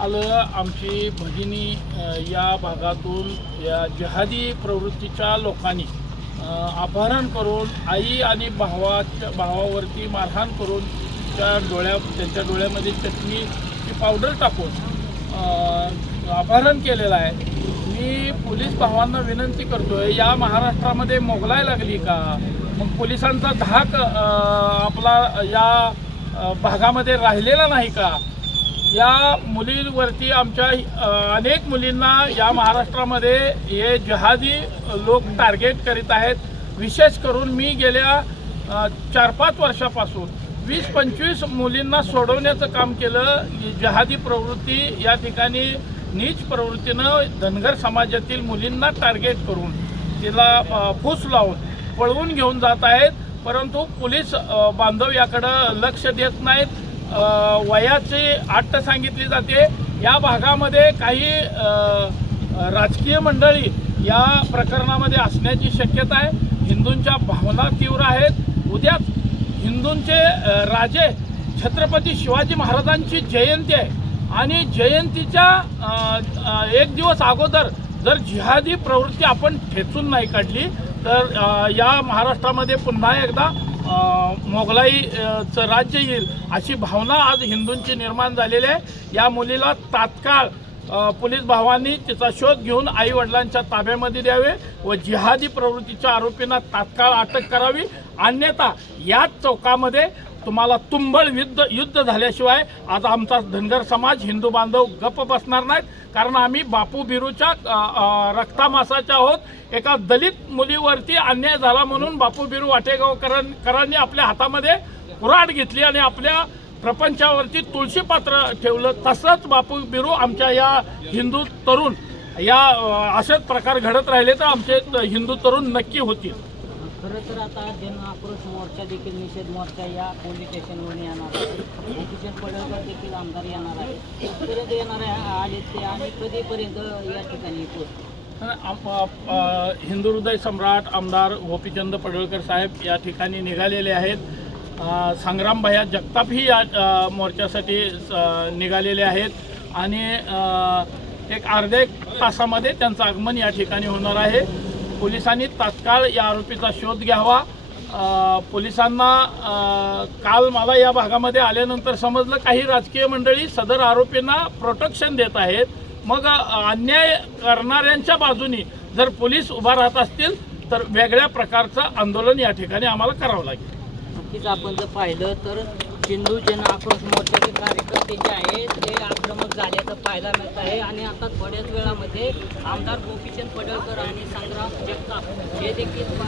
आलं आमची भगिनी या भागातून या जिहादी प्रवृत्तीच्या लोकांनी अपहरण करून आई आणि भावावरती मारहाण करून त्यांच्या डोळ्यामध्ये चटणीची पावडर टाकून अपहरण केलेलं आहे। मी पोलीस भावांना विनंती करतोय, या महाराष्ट्रामध्ये मोगलाई लागली का? मग पोलिसांचा धाक आपला या भागामध्ये राहिलेला नाही का? या मुलींवरती आमच्या अनेक मुलींना या महाराष्ट्रामध्ये हे जिहादी लोक टार्गेट करीत आहेत। विशेष करून मी गेल्या 4-5 वर्षापासून 20-25 मुलींना सोडवण्याचं काम केलं। जिहादी प्रवृत्ती या ठिकाणी नीच प्रवृत्तीनं धनगर समाजातील मुलींना टार्गेट करून तिला फूस लावून पळवून घेऊन जात आहेत, परंतु पोलीस बांधव याकडं लक्ष देत नाहीत। वयाची अट सांगितली जाते। या भागामध्ये काही राजकीय मंडळी या प्रकरणामध्ये असण्याची शक्यता आहे। हिंदूंच्या भावना तीव्र आहेत। उद्याच हिंदूंचे राजे छत्रपती शिवाजी महाराजांची जयंती आहे आणि जयंतीच्या एक दिवस अगोदर जर जिहादी प्रवृत्ती आपण ठेचून नाही काढली तर या महाराष्ट्रामध्ये पुन्हा एकदा मोगलाईचं राज्य येईल अशी भावना आज हिंदूंची निर्माण झालेली आहे। या मुलीला तात्काळ पोलीस भावांनी तिचा शोध घेऊन आई वडिलांच्या ताब्यामध्ये द्यावे व जिहादी प्रवृत्तीच्या आरोपींना तात्काळ अटक करावी, अन्यथा याच चौकामध्ये तुम्हाला तुंबळ युद्ध झाल्याशिवाय आज आमचा धनगर समाज हिंदू बांधव गप्प बसणार नाहीत। कारण आम्ही बापू बिरूच्या रक्तामासाच्या आहोत। एका दलित मुलीवरती अन्याय झाला म्हणून बापू बिरू वाटेगावकरांनी आपल्या हातामध्ये कुऱ्हाड घेतली आणि आपल्या प्रपंचावरती तुळशी पात्र ठेवलं। तसंच बापू बिरू आमच्या या हिंदू तरुण या असेच प्रकार घडत राहिले तर आमचे हिंदू तरुण नक्की होतील। खरं तर आता जन आक्रोश मोर्चा देखील, निषेध मोर्चा या पोलीस स्टेशनवरून येणार आहे। भूषण पडळकर देखील आमदार येणार आहे। कुठपर्यंत येणार आहे आले ते आणि कधीपर्यंत या ठिकाणी पोहोचतील? हिंदू हृदय सम्राट आमदार गोपीचंद पडळकर साहेब या ठिकाणी निघालेले आहेत। संग्राम भैया जगतापही या मोर्चासाठी निघालेले आहेत आणि एक अर्ध्या तासामध्ये त्यांचं आगमन या ठिकाणी होणार आहे। पोलिसांनी तात्काळ या आरोपीचा शोध घ्यावा। पोलिसांना काल मला या भागामध्ये आल्यानंतर समजलं काही राजकीय मंडळी सदर आरोपींना प्रोटेक्शन देत आहेत। मग अन्याय करणाऱ्यांच्या बाजूनी जर पोलीस उभा राहत असतील तर वेगळ्या प्रकारचं आंदोलन या ठिकाणी आम्हाला करावं लागेल। नक्कीच आपण जर पाहिलं तर हिंदू जन आक्रोश मोर्चाचे कार्यकर्ते जे आहेत ते आक्रमक झाल्याचं पाहायला मिळत आहे आणि आता थोड्याच वेळामध्ये आमदार गोपीचंद पडळकर आणि संग्राम जगताप हे देखील